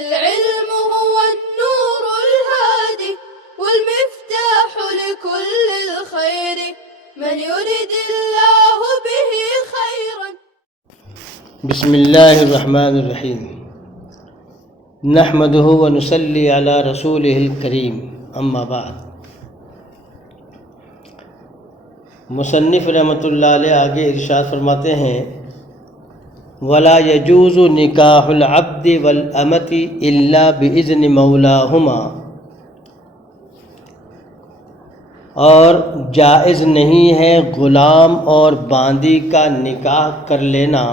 العلم هو النور الهادي والمفتاح لكل الخير من يرد الله به خيرا. بسم اللہ الرحمن الرحیم نحمدہ ونصلی علی رسولہ الکریم اما بعد. مصنف رحمۃ اللہ علیہ آگے ارشاد فرماتے ہیں ولا یجوز نکاح العبد والامۃ الا باذن مولاہما، اور جائز نہیں ہے غلام اور باندی کا نکاح کر لینا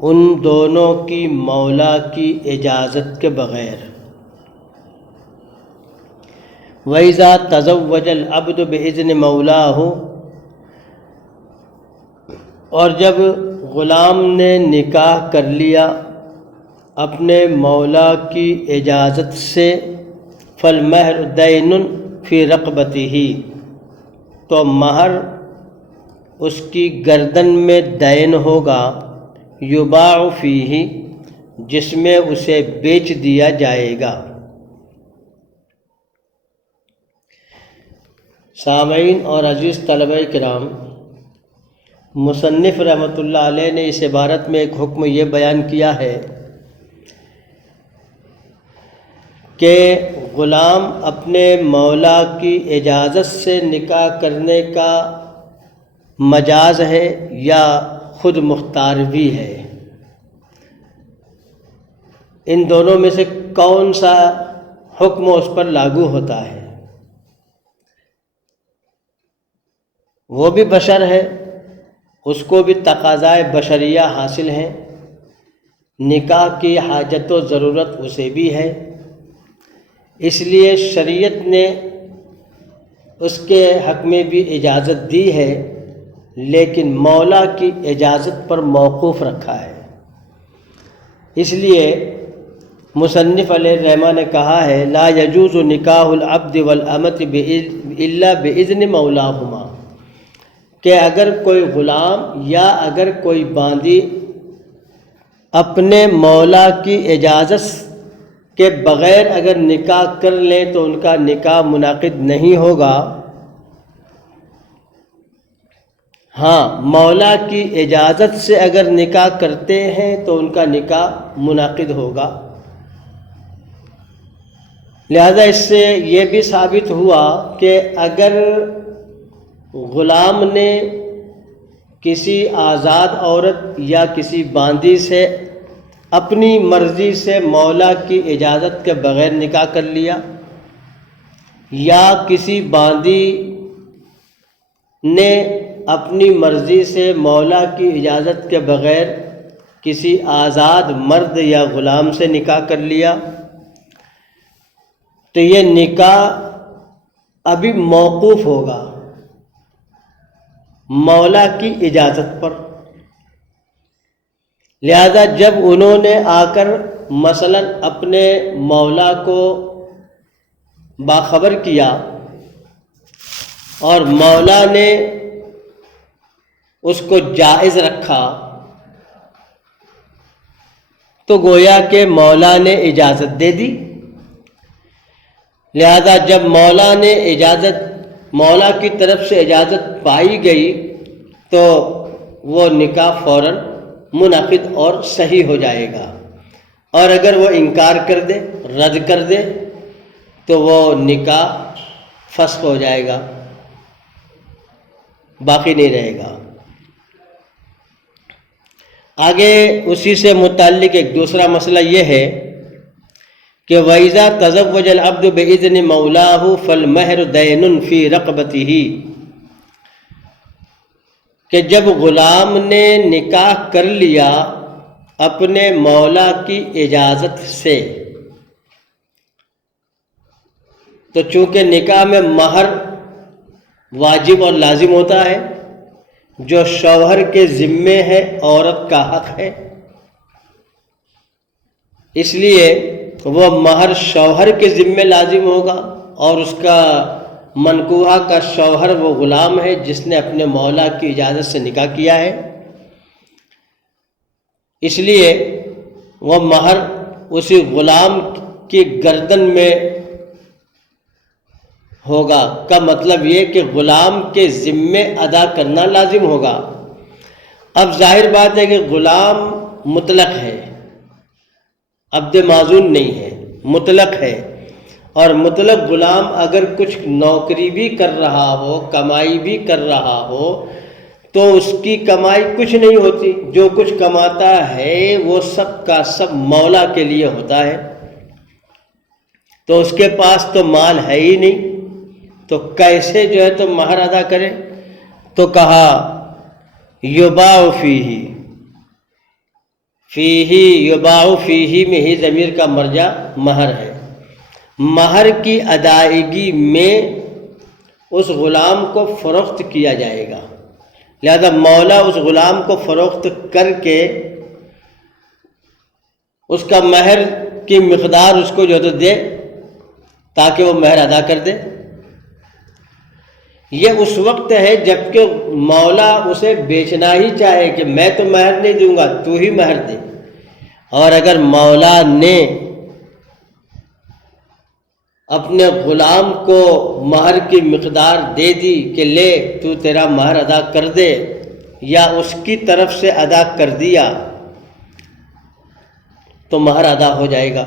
ان دونوں کی مولا کی اجازت کے بغیر. وَإِذَا تَزَوَّجَ الْعَبْدُ بِإِذْنِ مَوْلَاهُ، اور جب غلام نے نکاح کر لیا اپنے مولا کی اجازت سے، فالمہر دین فی رقبتہ، تو مہر اس کی گردن میں دین ہوگا، یباع فیہ، جس میں اسے بیچ دیا جائے گا. سامعین اور عزیز طلبہ کرام، مصنف رحمۃ اللہ علیہ نے اس عبارت میں ایک حکم یہ بیان کیا ہے کہ غلام اپنے مولا کی اجازت سے نکاح کرنے کا مجاز ہے یا خود مختار بھی ہے. ان دونوں میں سے کون سا حکم اس پر لاگو ہوتا ہے؟ وہ بھی بشر ہے، اس کو بھی تقاضائے بشریہ حاصل ہیں، نکاح کی حاجت و ضرورت اسے بھی ہے، اس لیے شریعت نے اس کے حق میں بھی اجازت دی ہے، لیکن مولا کی اجازت پر موقوف رکھا ہے. اس لیے مصنف علیہ الرحمہ نے کہا ہے لا یجوز نکاح العبد والامۃ الا باذن مولاہما، کہ اگر کوئی غلام یا اگر کوئی باندی اپنے مولا کی اجازت کے بغیر اگر نکاح کر لیں تو ان کا نکاح منعقد نہیں ہوگا. ہاں، مولا کی اجازت سے اگر نکاح کرتے ہیں تو ان کا نکاح منعقد ہوگا. لہذا اس سے یہ بھی ثابت ہوا کہ اگر غلام نے کسی آزاد عورت یا کسی باندی سے اپنی مرضی سے مولا کی اجازت کے بغیر نکاح کر لیا، یا کسی باندی نے اپنی مرضی سے مولا کی اجازت کے بغیر کسی آزاد مرد یا غلام سے نکاح کر لیا، تو یہ نکاح ابھی موقوف ہوگا مولا کی اجازت پر. لہذا جب انہوں نے آ کر مثلا اپنے مولا کو باخبر کیا اور مولا نے اس کو جائز رکھا، تو گویا کہ مولا نے اجازت دے دی. لہذا جب مولا کی طرف سے اجازت پائی گئی تو وہ نکاح فوراً منعقد اور صحیح ہو جائے گا، اور اگر وہ انکار کر دے، رد کر دے، تو وہ نکاح فسخ ہو جائے گا، باقی نہیں رہے گا. آگے اسی سے متعلق ایک دوسرا مسئلہ یہ ہے کہ وَإِذَا تَزَوَّجَ الْعَبْدُ بِإِذْنِ مَوْلَاهُ فَالْمَهْرُ دَيْنٌ فِي رَقْبَتِهِ، کہ جب غلام نے نکاح کر لیا اپنے مولا کی اجازت سے، تو چونکہ نکاح میں مہر واجب اور لازم ہوتا ہے جو شوہر کے ذمے ہے، عورت کا حق ہے، اس لیے وہ مہر شوہر کے ذمے لازم ہوگا، اور اس کا منکوحہ کا شوہر وہ غلام ہے جس نے اپنے مولا کی اجازت سے نکاح کیا ہے. اس لیے وہ مہر اسی غلام کی گردن میں ہوگا، کا مطلب یہ کہ غلام کے ذمے ادا کرنا لازم ہوگا۔ اب ظاہر بات ہے کہ غلام مطلق ہے، عبد معزول نہیں ہے، مطلق ہے، اور مطلق غلام اگر کچھ نوکری بھی کر رہا ہو، کمائی بھی کر رہا ہو، تو اس کی کمائی کچھ نہیں ہوتی، جو کچھ کماتا ہے وہ سب کا سب مولا کے لیے ہوتا ہے، تو اس کے پاس تو مال ہے ہی نہیں، تو کیسے جو ہے تو مہر ادا کرے؟ تو کہا یباع فیہ، فیہ یباع فیہ میں ہی ضمیر کا مرجع مہر ہے، مہر کی ادائیگی میں اس غلام کو فروخت کیا جائے گا، لہذا مولا اس غلام کو فروخت کر کے اس کا مہر کی مقدار اس کو جو تو دے تاکہ وہ مہر ادا کر دے۔ یہ اس وقت ہے جب کہ مولا اسے بیچنا ہی چاہے کہ میں تو مہر نہیں دوں گا، تو ہی مہر دے، اور اگر مولا نے اپنے غلام کو مہر کی مقدار دے دی کہ لے تو تیرا مہر ادا کر دے، یا اس کی طرف سے ادا کر دیا، تو مہر ادا ہو جائے گا۔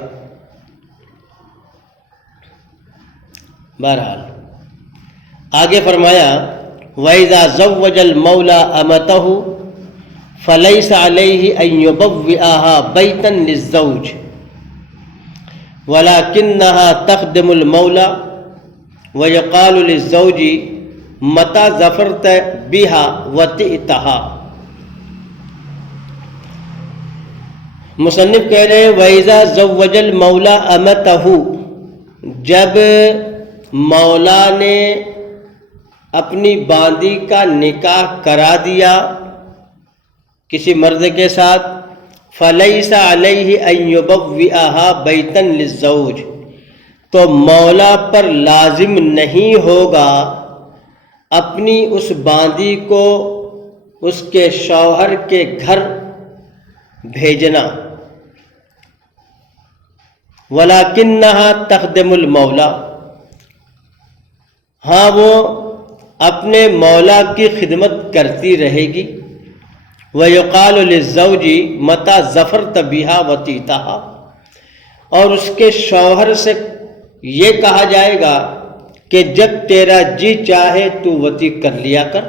بہرحال آگے فرمایا وَإِذَا زَوَّجَ الْمَوْلَى أَمَتَهُ فَلَيْسَ عَلَيْهِ أَن يُبَوِّئَهَا بَيْتًا لِلزَّوْجِ وَلَكِنَّهَا تَخْدِمُ الْمَوْلَى وَيُقَالُ لِلزَّوْجِ مَتَى ظَفَرْتَ بِهَا وَتِئْتَهَا۔ مصنف کہہ رہے ہیں وَإِذَا زَوَّجَ الْمَوْلَى أَمَتَهُ، جب مولا نے اپنی باندی کا نکاح کرا دیا کسی مرد کے ساتھ، فَلَيْسَ عَلَيْهِ أَن يُبَوِّئَهَا بَيْتًا لِلزَّوْجِ، تو مولا پر لازم نہیں ہوگا اپنی اس باندی کو اس کے شوہر کے گھر بھیجنا، وَلَكِنَّهَا تَخْدِمُ الْمَوْلَى، ہاں وہ اپنے مولا کی خدمت کرتی رہے گی، وَيُقَالُ لِلزَّوْجِ مَتَى ظَفَرْتَ بِهَا وَتِئْتَهَا، اور اس کے شوہر سے یہ کہا جائے گا کہ جب تیرا جی چاہے تو وطی کر لیا کر،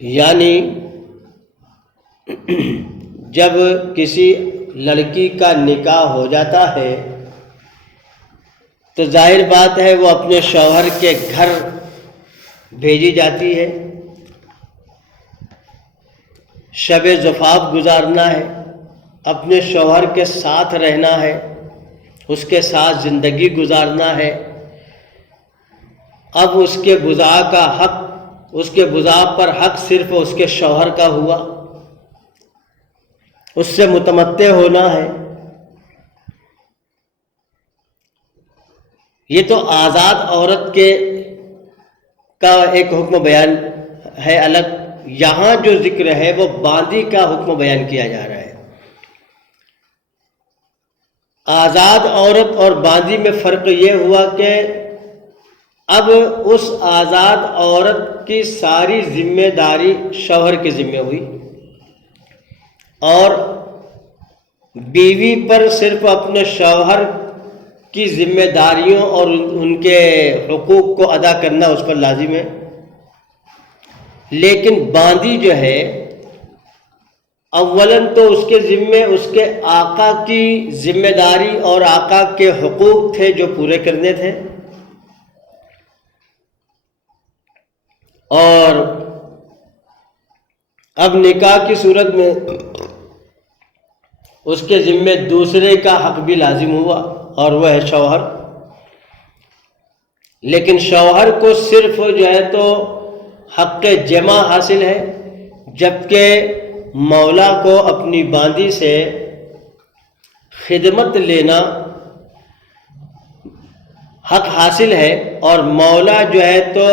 یعنی جب کسی لڑکی کا نکاح ہو جاتا ہے تو ظاہر بات ہے وہ اپنے شوہر کے گھر بھیجی جاتی ہے، شب زفاف گزارنا ہے، اپنے شوہر کے ساتھ رہنا ہے، اس کے ساتھ زندگی گزارنا ہے۔ اب اس کے بزاع کا حق، اس کے بزاع پر حق صرف اس کے شوہر کا ہوا، اس سے متمتع ہونا ہے۔ یہ تو آزاد عورت کا ایک حکم بیان ہے الگ، یہاں جو ذکر ہے وہ باندی کا حکم بیان کیا جا رہا ہے۔ آزاد عورت اور باندی میں فرق یہ ہوا کہ اب اس آزاد عورت کی ساری ذمہ داری شوہر کے ذمہ ہوئی، اور بیوی پر صرف اپنے شوہر کی ذمہ داریوں اور ان کے حقوق کو ادا کرنا اس پر لازم ہے۔ لیکن باندی جو ہے اولاً تو اس کے ذمے اس کے آقا کی ذمہ داری اور آقا کے حقوق تھے جو پورے کرنے تھے، اور اب نکاح کی صورت میں اس کے ذمے دوسرے کا حق بھی لازم ہوا، اور وہ ہے شوہر۔ لیکن شوہر کو صرف جو ہے تو حق جمع حاصل ہے، جبکہ مولا کو اپنی باندی سے خدمت لینا حق حاصل ہے، اور مولا جو ہے تو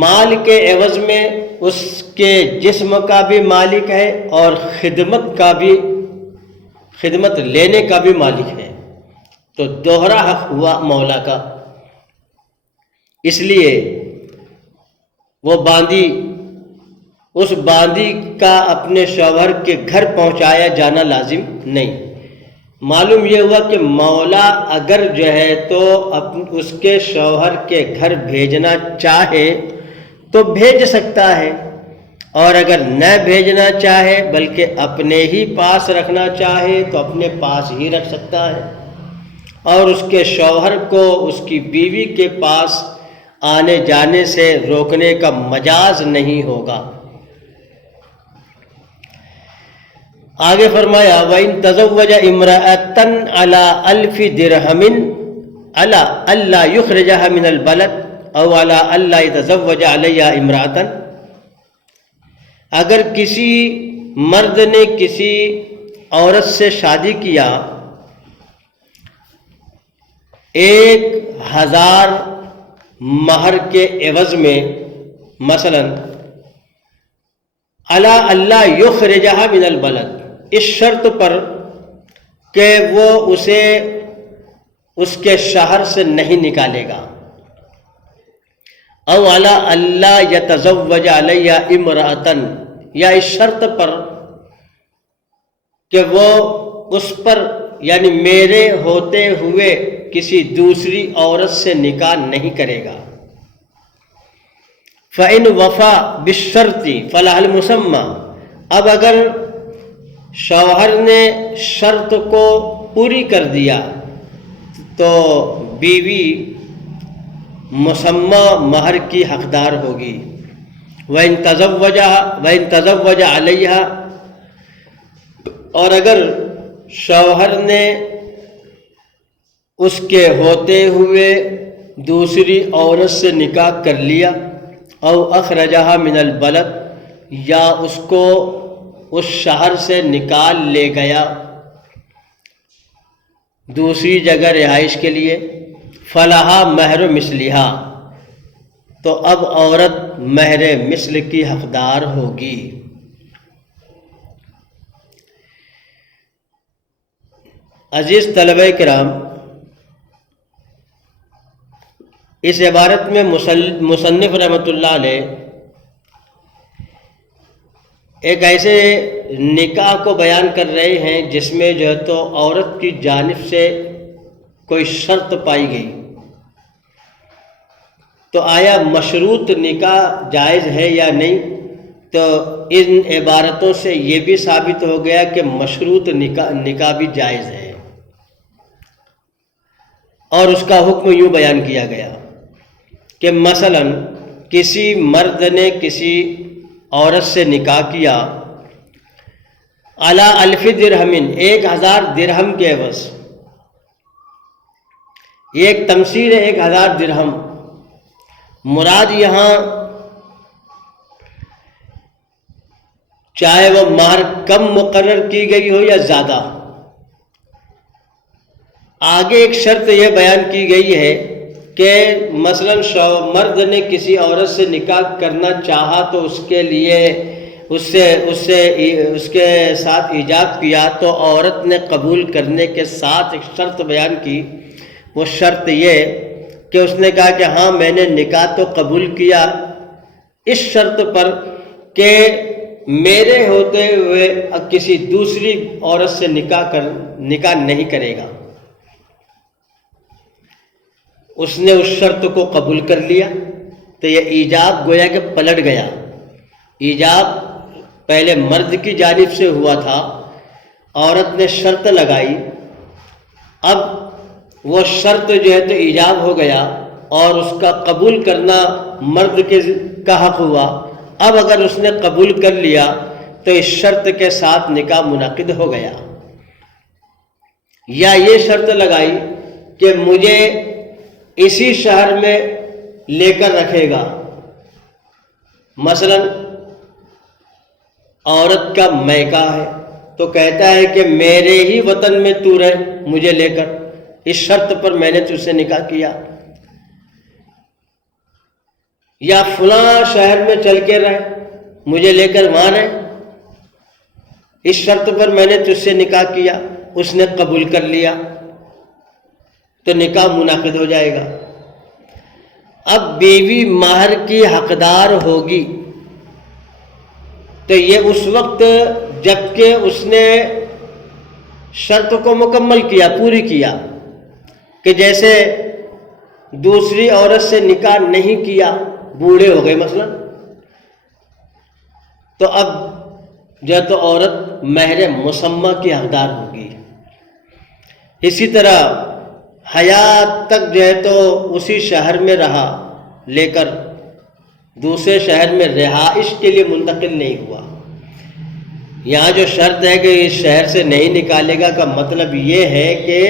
مال کے عوض میں اس کے جسم کا بھی مالک ہے اور خدمت لینے کا بھی مالک ہے، تو دوہرا حق ہوا مولا کا۔ اس لیے وہ باندی، اس باندی کا اپنے شوہر کے گھر پہنچایا جانا لازم نہیں۔ معلوم یہ ہوا کہ مولا اگر جو ہے تو اس کے شوہر کے گھر بھیجنا چاہے تو بھیج سکتا ہے، اور اگر نہ بھیجنا چاہے بلکہ اپنے ہی پاس رکھنا چاہے تو اپنے پاس ہی رکھ سکتا ہے، اور اس کے شوہر کو اس کی بیوی کے پاس آنے جانے سے روکنے کا مجاز نہیں ہوگا۔ آگے فرمایا وَإِن تَزَوَّجَ امْرَأَةً عَلَىٰ أَلْفِ دِرْهَمٍ عَلَىٰ أَلَّا يُخْرِجَهَا مِنَ الْبَلَدِ أَوْ عَلَىٰ أَلَّا يَتَزَوَّجَ عَلَيْهَا امْرَأَةً، اگر کسی مرد نے کسی عورت سے شادی کیا 1000 مہر کے عوض میں، مثلا عَلَىٰ أَلَّا يُخْرِجَهَا مِنَ الْبَلَدِ، اس شرط پر کہ وہ اسے اس کے شہر سے نہیں نکالے گا، او علی اللہ یتزوج علیہ امرأۃ، یا اس شرط پر کہ وہ اس پر یعنی میرے ہوتے ہوئے کسی دوسری عورت سے نکاح نہیں کرے گا۔ فإن وفا بالشرط فلہ المسمى، اب اگر شوہر نے شرط کو پوری کر دیا تو بیوی مسمى مہر کی حقدار ہوگی۔ وَإِن تَزَوَّجَ عَلَيْهَا، اور اگر شوہر نے اس کے ہوتے ہوئے دوسری عورت سے نکاح کر لیا، او اخرجہا من البلد، یا اس کو اس شہر سے نکال لے گیا دوسری جگہ رہائش کے لیے، فلہا مہر مثلہا، تو اب عورت مہر مثل کی حقدار ہوگی۔ عزیز طلبہ کرام، اس عبارت میں مصنف رحمۃ اللہ علیہ ایک ایسے نکاح کو بیان کر رہے ہیں جس میں جو ہے تو عورت کی جانب سے کوئی شرط پائی گئی، تو آیا مشروط نکاح جائز ہے یا نہیں؟ تو ان عبارتوں سے یہ بھی ثابت ہو گیا کہ مشروط نکاح بھی جائز ہے، اور اس کا حکم یوں بیان کیا گیا کہ مثلا کسی مرد نے کسی عورت سے نکاح کیا علی 1000 درہم، 1000 درہم کے عوض، یہ ایک تمثیل ہے 1000 درہم، مراد یہاں چاہے وہ مہر کم مقرر کی گئی ہو یا زیادہ، آگے ایک شرط یہ بیان کی گئی ہے کہ مثلا مرد نے کسی عورت سے نکاح کرنا چاہا تو اس کے لیے اس کے ساتھ ایجاب کیا، تو عورت نے قبول کرنے کے ساتھ ایک شرط بیان کی، وہ شرط یہ کہ اس نے کہا کہ ہاں میں نے نکاح تو قبول کیا اس شرط پر کہ میرے ہوتے ہوئے کسی دوسری عورت سے نکاح نہیں کرے گا۔ اس نے اس شرط کو قبول کر لیا تو یہ ایجاب گویا کہ پلٹ گیا، ایجاب پہلے مرد کی جانب سے ہوا تھا، عورت نے شرط لگائی، اب وہ شرط جو ہے تو ایجاب ہو گیا اور اس کا قبول کرنا مرد کا حق ہوا۔ اب اگر اس نے قبول کر لیا تو اس شرط کے ساتھ نکاح منعقد ہو گیا، یا یہ شرط لگائی کہ مجھے اسی شہر میں لے کر رکھے گا، مثلا عورت کا میکہ ہے تو کہتا ہے کہ میرے ہی وطن میں تو رہ مجھے لے کر، اس شرط پر میں نے تجھ سے نکاح کیا، یا فلاں شہر میں چل کے رہ مجھے لے کر وہاں رہے، اس شرط پر میں نے تجھ سے نکاح کیا، اس نے قبول کر لیا تو نکاح منعقد ہو جائے گا۔ اب بیوی مہر کی حقدار ہوگی تو یہ اس وقت جب کہ اس نے شرط کو مکمل کیا، پوری کیا، کہ جیسے دوسری عورت سے نکاح نہیں کیا، بوڑھے ہو گئے مثلا، تو اب جو ہے تو عورت مہر مسمى کی حقدار ہوگی۔ اسی طرح حیات تک جو ہے تو اسی شہر میں رہا، لے کر دوسرے شہر میں رہائش کے لیے منتقل نہیں ہوا۔ یہاں جو شرط ہے کہ اس شہر سے نہیں نکالے گا کا مطلب یہ ہے کہ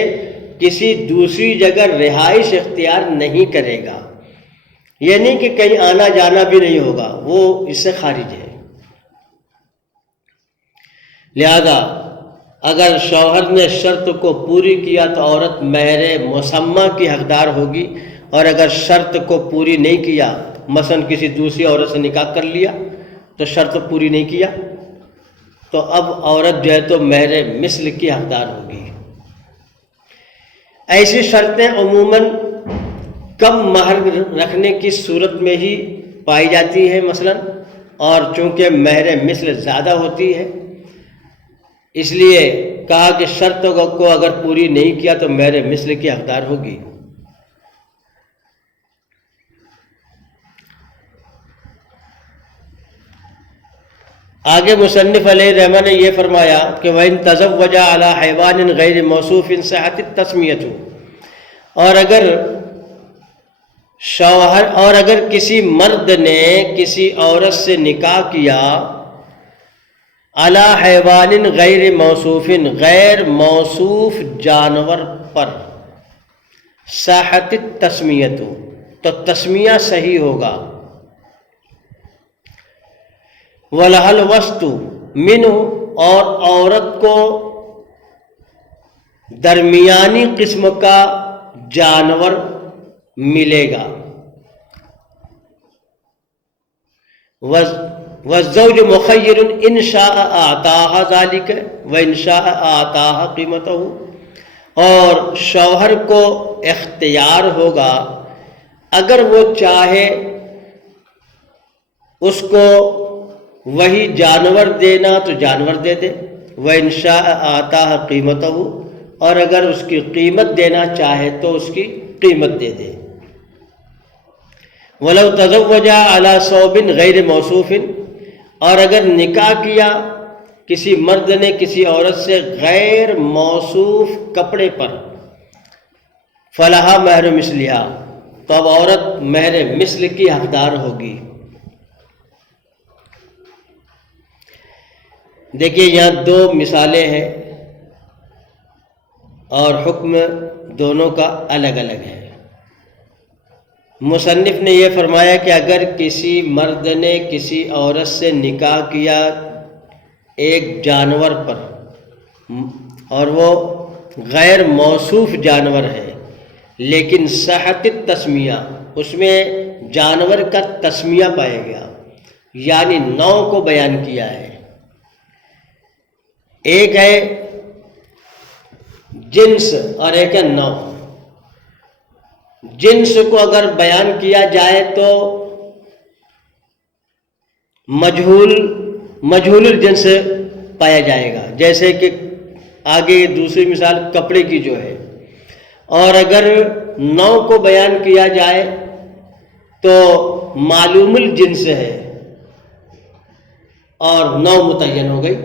کسی دوسری جگہ رہائش اختیار نہیں کرے گا، یہ نہیں کہ کہیں آنا جانا بھی نہیں ہوگا، وہ اس سے خارج ہے۔ لہذا اگر شوہر نے شرط کو پوری کیا تو عورت مہر مسمى کی حقدار ہوگی، اور اگر شرط کو پوری نہیں کیا، مثلا کسی دوسری عورت سے نکاح کر لیا تو شرط پوری نہیں کیا، تو اب عورت جو ہے تو مہر مثل کی حقدار ہوگی۔ ایسی شرطیں عموماً کم مہر رکھنے کی صورت میں ہی پائی جاتی ہیں مثلا، اور چونکہ مہر مثل زیادہ ہوتی ہے اس لیے کہا کہ شرط کو اگر پوری نہیں کیا تو مہر مثل کی حقدار ہوگی۔ آگے مصنف علیہ رحمہ نے یہ فرمایا کہ وَإِن تَزَوَّجَ عَلَى حَيْوَانٍ غَيْرِ مَوْصُوفٍ صَحَّتِ التَّسْمِيَةُ، اور اگر کسی مرد نے کسی عورت سے نکاح کیا علی حیوان غیر موصوف، غیر موصوف جانور پر، صحت التسمیۃ، تو تسمیہ صحیح ہوگا، وَلَهَا الْوَسْطُ مِنْهُ، اور عورت کو درمیانی قسم کا جانور ملے گا، والزوج مخیر ان شاء اعطاها ذلك وان شاء اعطاها قیمته، اور شوہر کو اختیار ہوگا اگر وہ چاہے اس کو وہی جانور دینا تو جانور دے دے، وان شاء اعطاها قیمته، اور اگر اس کی قیمت دینا چاہے تو اس کی قیمت دے دے۔ وَلَوْ تَزَوَّجَ عَلَى ثَوْبٍ غَيْرِ مَوْصُوفٍ، اور اگر نکاح کیا کسی مرد نے کسی عورت سے غیر موصوف کپڑے پر، فَلَهَا مَهْرُ مِثْلِهَا، تو اب عورت مہر مثل کی حقدار ہوگی۔ دیکھیے یہاں دو مثالیں ہیں اور حکم دونوں کا الگ الگ ہے۔ مصنف نے یہ فرمایا کہ اگر کسی مرد نے کسی عورت سے نکاح کیا ایک جانور پر، اور وہ غیر موصوف جانور ہے لیکن صحت التسمیہ، اس میں جانور کا تسمیہ پایا گیا، یعنی نوع کو بیان کیا ہے۔ ایک ہے جنس اور ایک ہے نوع۔ جنس کو اگر بیان کیا جائے تو مجہول الجنس پایا جائے گا، جیسے کہ آگے دوسری مثال کپڑے کی جو ہے، اور اگر نوع کو بیان کیا جائے تو معلوم الجنس ہے اور نوع متعین ہو گئی۔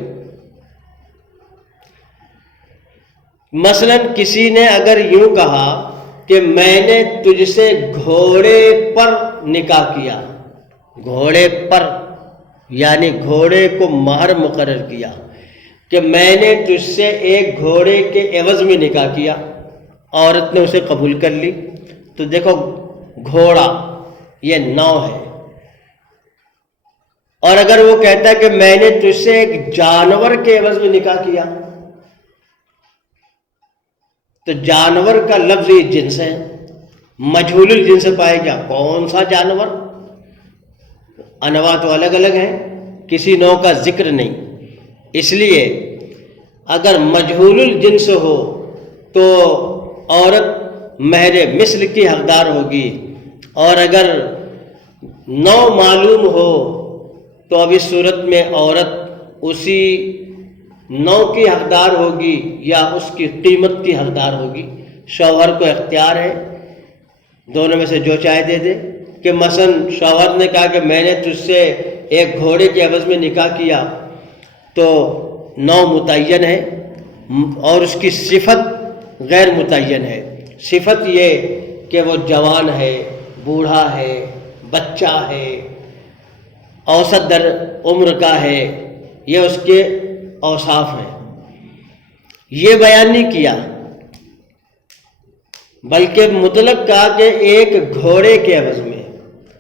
مثلا کسی نے اگر یوں کہا کہ میں نے تجھ سے گھوڑے پر نکاح کیا، گھوڑے پر یعنی گھوڑے کو مہر مقرر کیا، کہ میں نے تجھ سے ایک گھوڑے کے عوض میں نکاح کیا، عورت نے اسے قبول کر لی، تو دیکھو گھوڑا یہ نوع ہے۔ اور اگر وہ کہتا ہے کہ میں نے تجھ سے ایک جانور کے عوض میں نکاح کیا، تو جانور کا لفظ یہ جنس ہے، مجہول الجنس پائے گا۔ کون سا جانور؟ انواع تو الگ الگ ہیں، کسی نوع کا ذکر نہیں. اس لیے اگر مجہول الجنس ہو تو عورت مہر مثل کی حقدار ہوگی، اور اگر نوع معلوم ہو تو اب اس صورت میں عورت اسی نوع کی حقدار ہوگی یا اس کی قیمت کی حقدار ہوگی. شوہر کو اختیار ہے دونوں میں سے جو چاہے دے دے. کہ مثلا شوہر نے کہا کہ میں نے تجھ سے ایک گھوڑے کے عوض میں نکاح کیا، تو نوع متعین ہے اور اس کی صفت غیر متعین ہے. صفت یہ کہ وہ جوان ہے، بوڑھا ہے، بچہ ہے، اوسط در عمر کا ہے، یہ اس کے اوصاف ہیں. یہ بیان نہیں کیا، بلکہ مطلق کہا کہ ایک گھوڑے کے عوض میں.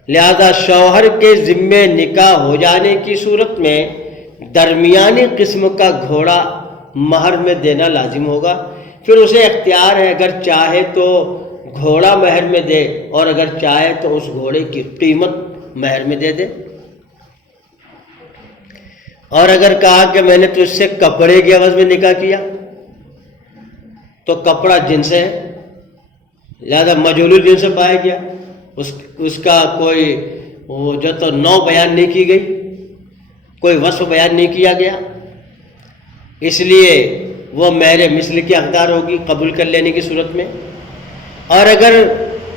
لہذا شوہر کے ذمے نکاح ہو جانے کی صورت میں درمیانی قسم کا گھوڑا مہر میں دینا لازم ہوگا. پھر اسے اختیار ہے، اگر چاہے تو گھوڑا مہر میں دے اور اگر چاہے تو اس گھوڑے کی قیمت مہر میں دے دے. اور اگر کہا کہ میں نے تجھ سے کپڑے کے عوض میں نکاح کیا تو کپڑا جنس ہے، لہذا مجہول الجنس سے پایا گیا، اس کا کوئی وہ جو تو نوع بیان نہیں کی گئی، کوئی وصف بیان نہیں کیا گیا، اس لیے وہ مہر مثل کی حقدار ہوگی قبول کر لینے کی صورت میں. اور اگر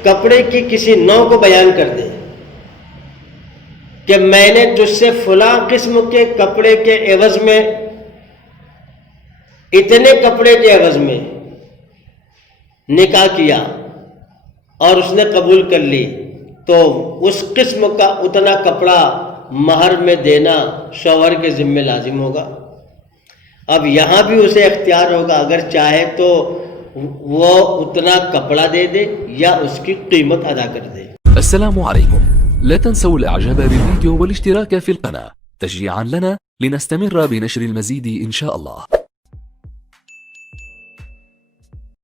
کپڑے کی کسی نوع کو بیان کر دے کہ میں نے تجھ سے فلاں قسم کے کپڑے کے عوض میں اتنے کپڑے کے عوض میں نکاح کیا اور اس نے قبول کر لی، تو اس قسم کا اتنا کپڑا مہر میں دینا شوہر کے ذمہ لازم ہوگا. اب یہاں بھی اسے اختیار ہوگا، اگر چاہے تو وہ اتنا کپڑا دے دے یا اس کی قیمت ادا کر دے. السلام عليكم. لا تنسوا الاعجاب بالفيديو والاشتراك في القناة تشجيعا لنا لنستمر بنشر المزيد إن شاء الله.